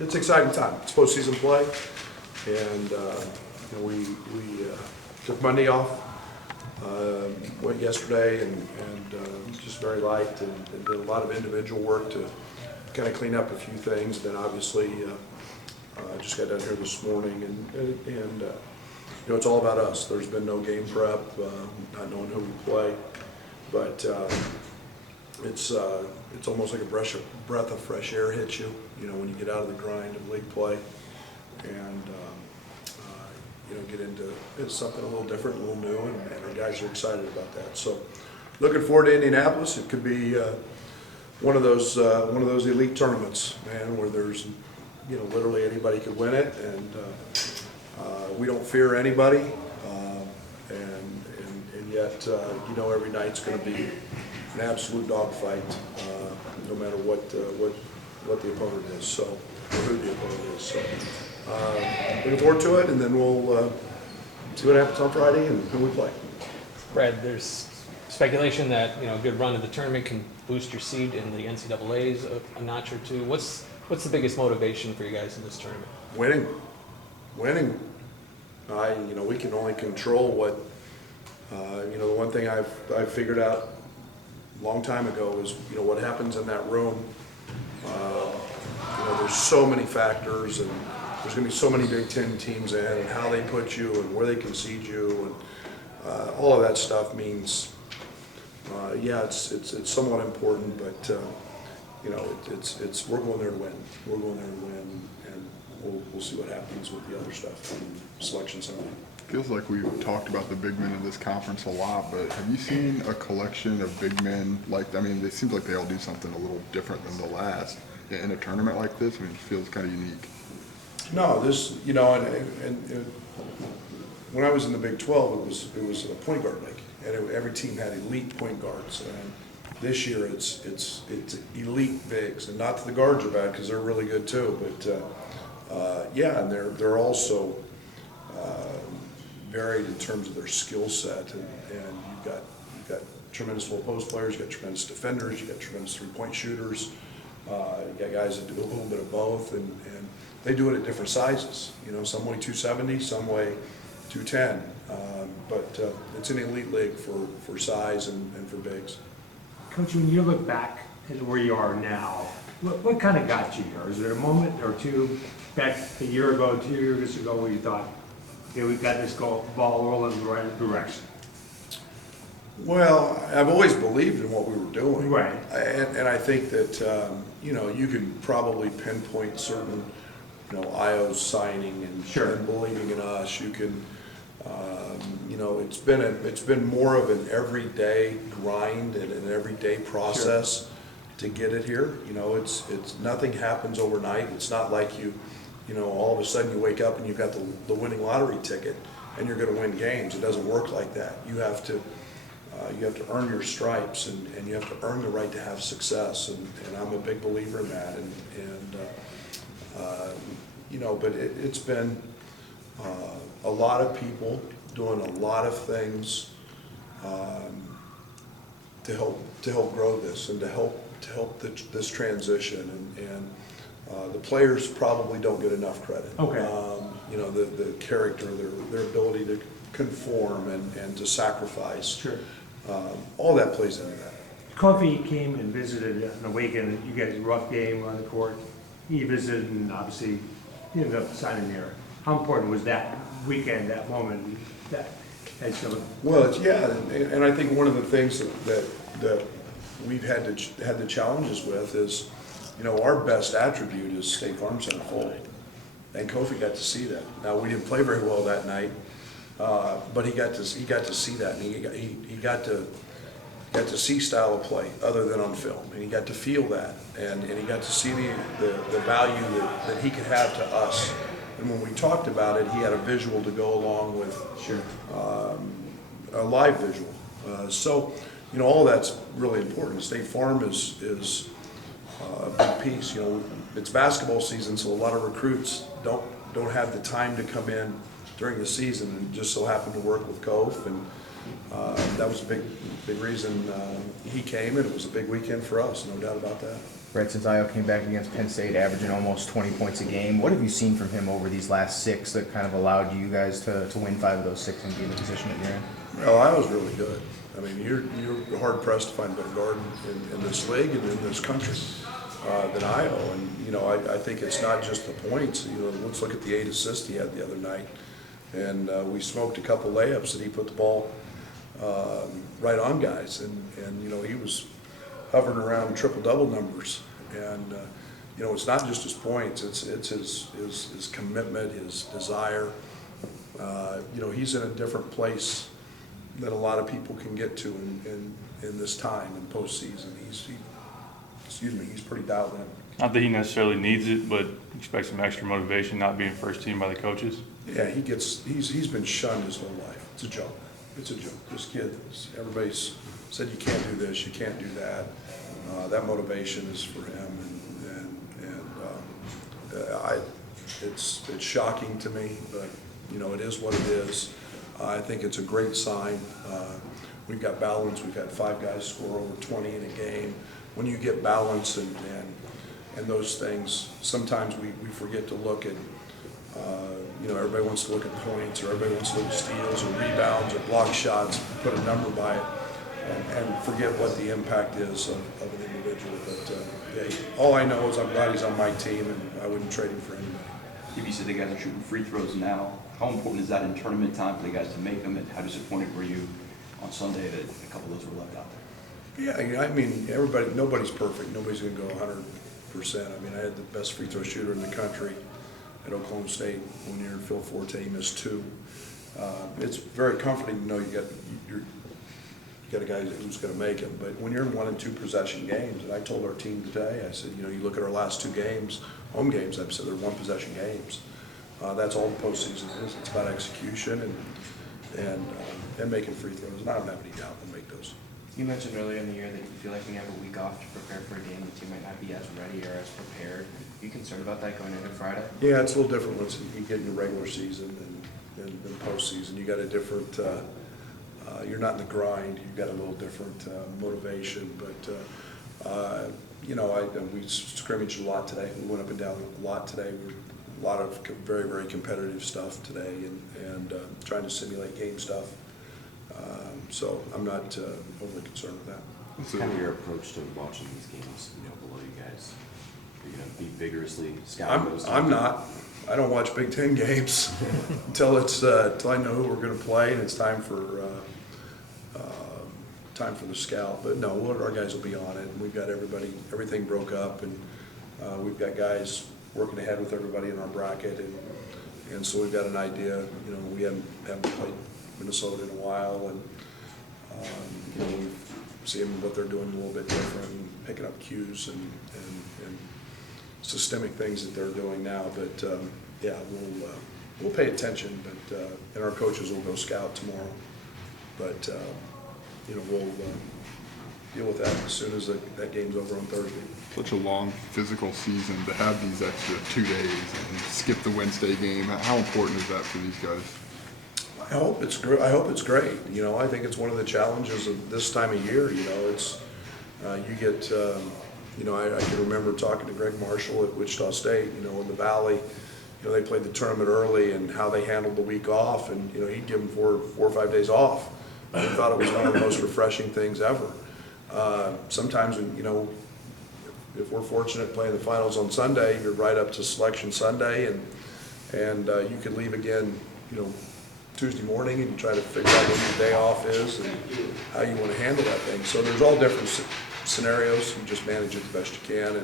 it's an exciting time. It's postseason play, and we took Monday off, went yesterday, and just very light, and did a lot of individual work to kind of clean up a few things. Then obviously, just got down here this morning, and it's all about us. There's been no game prep, not knowing who we play, but it's almost like a breath of fresh air hits you, when you get out of the grind of league play, and get into something a little different, a little new, and our guys are excited about that. So, looking forward to Indianapolis. It could be one of those elite tournaments, man, where there's literally anybody could win it, and we don't fear anybody, and yet every night's going to be an absolute dogfight, no matter what the opponent is, so, or who the opponent is. So, looking forward to it, and then we'll see what happens on Friday and who we play. Brad, there's speculation that a good run of the tournament can boost your seed in the NCAA's a notch or two. What's the biggest motivation for you guys in this tournament? Winning. We can only control what the one thing I've figured out a long time ago is what happens in that room. There's so many factors, and there's going to be so many Big Ten teams in, and how they put you and where they concede you, and all of that stuff means, it's somewhat important, but it's we're going there to win. We're going there to win, and we'll see what happens with the other stuff on selection Sunday. Feels like we've talked about the big men in this conference a lot, but have you seen a collection of big men it seems like they all do something a little different than the last in a tournament like this? It feels kind of unique. No, this, and when I was in the Big 12, it was a point guard league, and every team had elite point guards. And this year, it's elite bigs, and not that the guards are bad because they're really good too, but and they're also varied in terms of their skill set, and you've got tremendous low post players, you've got tremendous defenders, you've got tremendous three-point shooters, you got guys that do a little bit of both, and they do it at different sizes. Some weigh 270, some weigh 210, but it's an elite league for size and for bigs. Coach, when you look back at where you are now, what kind of got you here? Is there a moment or two back a year ago, 2 years ago, where you thought, okay, we've got this ball rolling in the right direction? Well, I've always believed in what we were doing. Right. And I think that, you can probably pinpoint certain, Ayo's signing and, Sure. and believing in us. You can, it's been more of an everyday grind and an everyday process. Sure. To get it here. It's nothing happens overnight. It's not like all of a sudden you wake up and you've got the winning lottery ticket and you're going to win games. It doesn't work like that. You have to earn your stripes, and you have to earn the right to have success. And I'm a big believer in that. But it's been a lot of people doing a lot of things to help grow this and to help this transition, and the players probably don't get enough credit. Okay. The character, their ability to conform and to sacrifice. Sure. All that plays into that. Kofi came and visited on the weekend. You guys had a rough game on the court. He visited, and obviously he ended up signing there. How important was that weekend, that moment? Well, and I think one of the things that we've had the challenges with is, our best attribute is State Farm Center full, and Kofi got to see that. Now, we didn't play very well that night, but he got to see that, and he got to see style of play other than on film, and he got to feel that, and he got to see the value that he could have to us. And when we talked about it, he had a visual to go along with. Sure. A live visual. So, all that's really important. State Farm is a big piece. It's basketball season, so a lot of recruits don't have the time to come in during the season, and just so happened to work with Kof, and that was a big reason he came, and it was a big weekend for us, no doubt about that. Brett, since Ayo came back against Penn State, averaging almost 20 points a game, what have you seen from him over these last 6 that kind of allowed you guys to win 5 of those 6 and be in the position that you're in? Well, I was really good. I mean, you're hard pressed to find a better guard in this league and in this country than Ayo. And you know, I think it's not just the points. You know, let's look at the 8 assists he had the other night, and we smoked a couple layups and he put the ball right on guys. And you know, he was hovering around triple-double numbers. And you know, it's not just his points; it's his commitment, his desire. You know, he's in a different place that a lot of people can get to in this time in postseason. He's pretty dialed in. Not that he necessarily needs it, but expects some extra motivation not being first team by the coaches. Yeah, he's been shunned his whole life. It's a joke. It's a joke. This kid, everybody's said you can't do this, you can't do that. That motivation is for him, it's shocking to me, but you know, it is what it is. I think it's a great sign. We've got balance. We've had 5 guys score over 20 in a game. When you get balance and those things, sometimes we forget to look at, you know, everybody wants to look at points, or everybody wants to look at steals or rebounds or block shots, put a number by it, and forget what the impact is of an individual. But yeah, all I know is I'm glad he's on my team, and I wouldn't trade him for anybody. You said the guys are shooting free throws now. How important is that in tournament time for the guys to make them, and how disappointed were you on Sunday that a couple of those were left out there? Yeah, I mean, nobody's perfect. Nobody's going to go 100%. I mean, I had the best free throw shooter in the country at Oklahoma State one year, Phil Forte. He missed 2. It's very comforting to know you got a guy who's going to make them. But when you're in 1 and 2 possession games, and I told our team today, I said, you know, you look at our last 2 games, home games, I've said they're 1 possession games. That's all the postseason is. It's about execution and making free throws. And I don't have any doubt we'll make those. You mentioned earlier in the year that you feel like when you have a week off to prepare for a game, the team might not be as ready or as prepared. Are you concerned about that going into Friday? Yeah, it's a little different once you get in the regular season and postseason. You got a different, you're not in the grind. You've got a little different motivation. But, you know, we scrimmaged a lot today. We went up and down a lot today. A lot of very, very competitive stuff today, and trying to simulate game stuff. So I'm not overly concerned with that. What's kind of your approach to watching these games, you know, below you guys? Are you going to be vigorously scouting those? I'm not. I don't watch Big Ten games until I know who we're going to play, and it's time for the scout. But no, our guys will be on it. And we've got everything broke up, and we've got guys working ahead with everybody in our bracket, and so we've got an idea. You know, we haven't played Minnesota in a while, and you know, we've seen what they're doing a little bit different, and picking up cues and systemic things that they're doing now. But yeah, we'll pay attention. But and our coaches will go scout tomorrow. But you know, we'll deal with that as soon as that game's over on Thursday. Such a long physical season to have these extra 2 days and skip the Wednesday game. How important is that for these guys? I hope it's great. I hope it's great. You know, I think it's one of the challenges of this time of year. You know, it's you get. You know, I can remember talking to Greg Marshall at Wichita State. You know, in the Valley, you know, they played the tournament early and how they handled the week off, and you know, he'd give them 4 or 5 days off. I thought it was one of the most refreshing things ever. Sometimes, you know, if we're fortunate playing the finals on Sunday, you're right up to Selection Sunday, and you could leave again, you know, Tuesday morning, and you try to figure out when your day off is and how you want to handle that thing. So there's all different scenarios. You just manage it the best you can,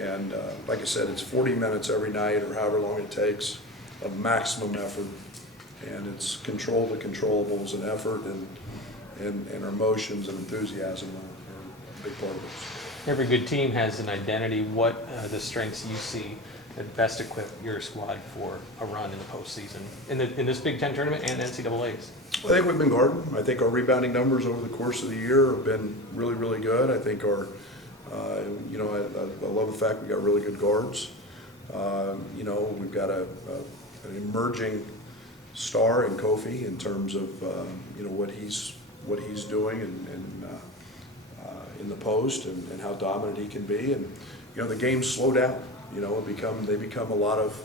and like I said, it's 40 minutes every night or however long it takes of maximum effort, and it's control the controllables and effort, and our emotions and enthusiasm are a big part of this. Every good team has an identity. What the strengths you see that best equip your squad for a run in the postseason, in this Big Ten tournament and NCAA's? I think we've been guarding. I think our rebounding numbers over the course of the year have been really, really good. I think our, you know, I love the fact we got really good guards. You know, we've got an emerging star in Kofi in terms of you know, what he's doing, and in the post and how dominant he can be. And, you know, the games slow down, you know, they become a lot of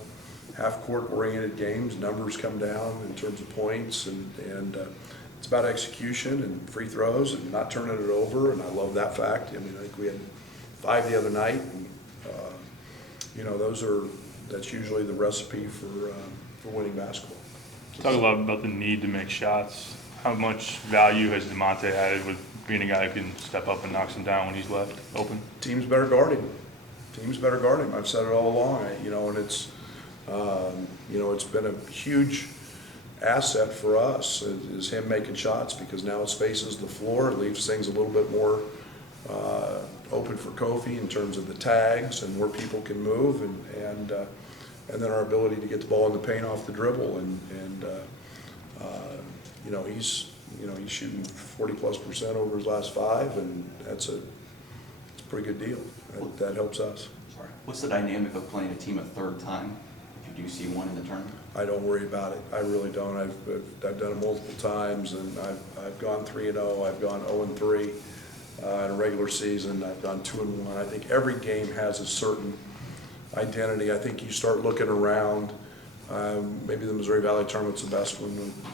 half-court oriented games. Numbers come down in terms of points, and it's about execution and free throws and not turning it over, and I love that fact. I mean, I think we had 5 the other night, and, you know, that's usually the recipe for winning basketball. Talk a lot about the need to make shots. How much value has DeMonte added with being a guy who can step up and knock some down when he's left open? Teams better guard him. Teams better guard him. I've said it all along, you know, and it's, you know, it's been a huge asset for us is him making shots, because now it spaces the floor. It leaves things a little bit more open for Kofi in terms of the tags and where people can move, and then our ability to get the ball in the paint off the dribble, and you know, he's shooting 40+% over his last 5, and it's a pretty good deal. That helps us. Sorry. What's the dynamic of playing a team a third time, if you do see one in the tournament? I don't worry about it. I really don't. I've done it multiple times, and I've gone 3-0. I've gone 0-3 in a regular season. I've gone 2-1. I think every game has a certain identity. I think you start looking around. Maybe the Missouri Valley tournament's the best one.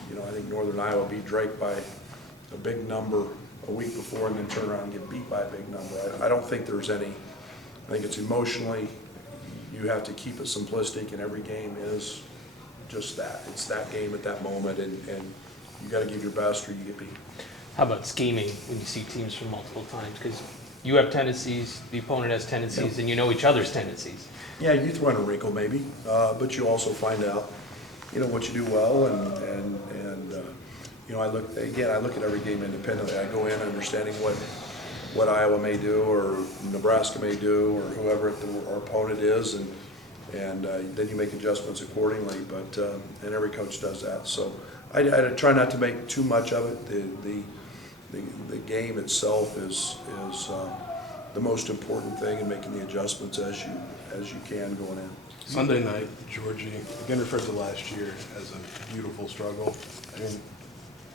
You know, I think Northern Iowa beat Drake by a big number a week before, and then turn around and get beat by a big number. I don't think there's any. I think it's emotionally. You have to keep it simplistic, and every game is just that. It's that game at that moment, and you got to give your best or you get beat. How about scheming when you see teams from multiple times? Because you have tendencies, the opponent has tendencies, and you know each other's tendencies. Yeah, you throw in a wrinkle maybe, but you also find out, you know, what you do well, and you know, I look at every game independently. I go in understanding what Iowa may do, or Nebraska may do, or whoever our opponent is, and then you make adjustments accordingly. But and every coach does that. So I try not to make too much of it. The game itself is the most important thing, and making the adjustments as you can going in. Sunday night, Georgie, again referred to last year as a beautiful struggle. I mean,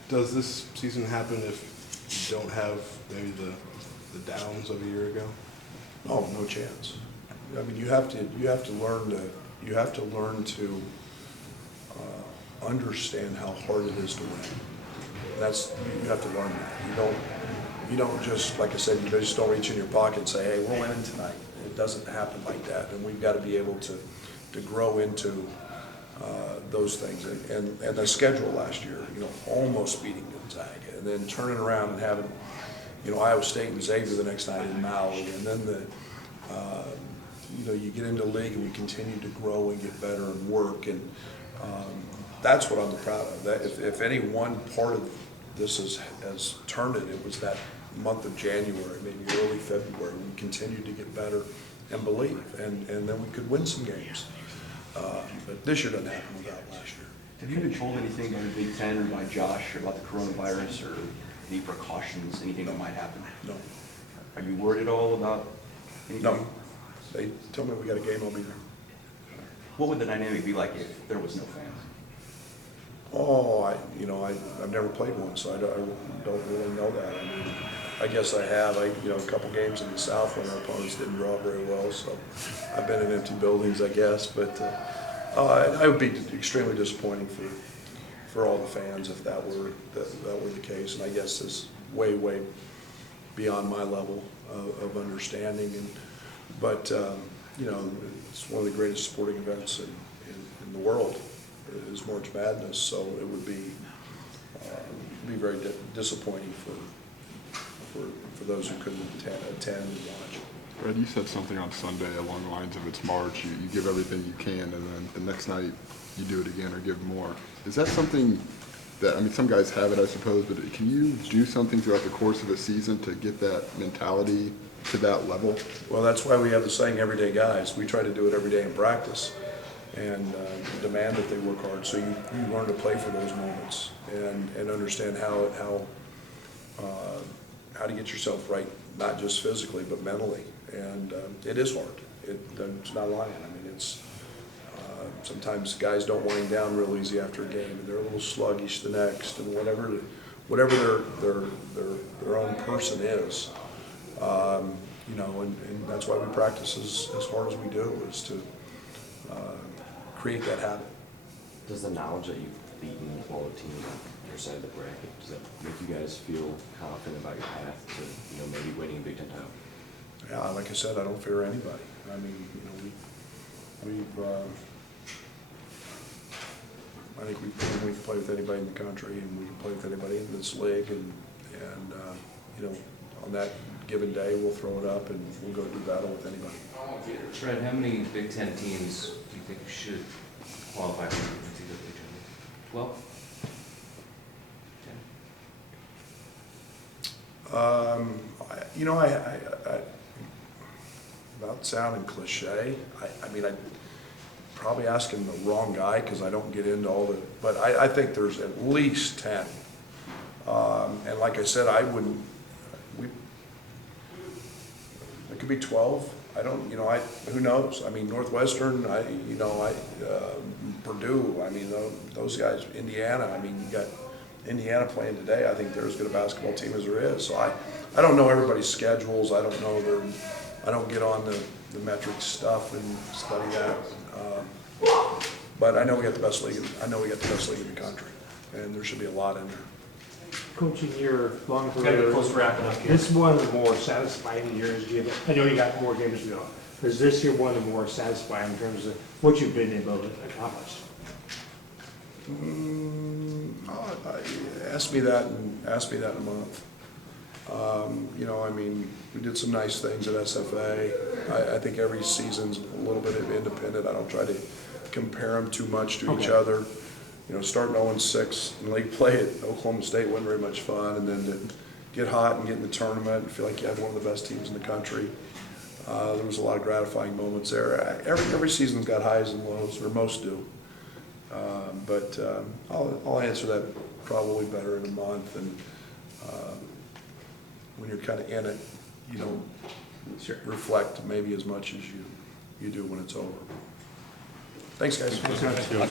does this season happen if you don't have maybe the downs of a year ago? Oh, no chance. I mean, you have to learn to understand how hard it is to win. You have to learn that. You don't just, like I said, you just don't reach in your pocket and say, hey, we're winning tonight. It doesn't happen like that, and we've got to be able to grow into those things. And the schedule last year, you know, almost beating Gonzaga, and then turning around and having, you know, Iowa State and Xavier the next night in Maui, and then you know, you get into the league and we continue to grow and get better and work, and that's what I'm proud of. That if any one part of this has turned it was that month of January, maybe early February. We continued to get better and believe, and then we could win some games. But this year doesn't happen without last year. Have you been told anything by the Big Ten or by Josh about the coronavirus, or any precautions, anything that might happen? No. Are you worried at all about anything? No. They tell me we got a game, I'll be there. What would the dynamic be like if there was no fans? Oh, I've never played one, so I don't really know that. I mean, I guess I have. A couple games in the South when our opponents didn't draw very well, so I've been in empty buildings, I guess. But I would be extremely disappointing for all the fans if that were the case. And I guess it's way beyond my level of understanding. But it's one of the greatest sporting events in the world. Is March Madness, so it would be very disappointing for those who couldn't attend and watch. Brad, you said something on Sunday along the lines of it's March, you give everything you can, and then the next night you do it again or give more. Is that something that, I mean, some guys have it, I suppose, but can you do something throughout the course of a season to get that mentality to that level? Well, that's why we have the saying, everyday guys. We try to do it every day in practice and demand that they work hard. So you learn to play for those moments and understand how to get yourself right, not just physically, but mentally. And it is hard. It's not lying. I mean, it's sometimes guys don't wind down real easy after a game, and they're a little sluggish the next, and whatever their own person is, You know, and that's why we practice as hard as we do, is to create that habit. Does the knowledge that you've beaten all the teams on your side of the bracket, does that make you guys feel confident about your path to, you know, maybe winning a Big Ten title? Yeah, like I said, I don't fear anybody. I mean, you know, I think we can play with anybody in the country, and we can play with anybody in this league, and you know, on that given day, we'll throw it up and we'll go do battle with anybody. Fred, how many Big Ten teams do you think should qualify for the Big Ten? 12? 10? You know, without sounding cliche, I mean, I probably asking the wrong guy, because I don't get into all the, but I think there's at least 10. And like I said, it could be 12. I don't, you know, who knows? I mean, Northwestern, Purdue, I mean, those guys, Indiana, I mean, you got Indiana playing today. I think they're as good a basketball team as there is. So I don't know everybody's schedules. I don't know I don't get on the metrics stuff and study that. But I know we got the best league. I know we got the best league in the country, and there should be a lot in there. Coach, in your long Gotta get career, close to wrapping up here. this is one of the more satisfying years. I know you got more games to go. Is this year one of the more satisfying in terms of what you've been able to accomplish? Ask me that in a month. You know, I mean, we did some nice things at SFA. I think every season's a little bit independent. I don't try to compare them too much to each other. You know, starting 0-6 in league play at Oklahoma State wasn't very much fun, and then to get hot and get in the tournament and feel like you had one of the best teams in the country. There was a lot of gratifying moments there. Every season's got highs and lows, or most do. But I'll answer that probably better in a month. And when you're kind of in it, you don't reflect maybe as much as you do when it's over. Thanks, guys.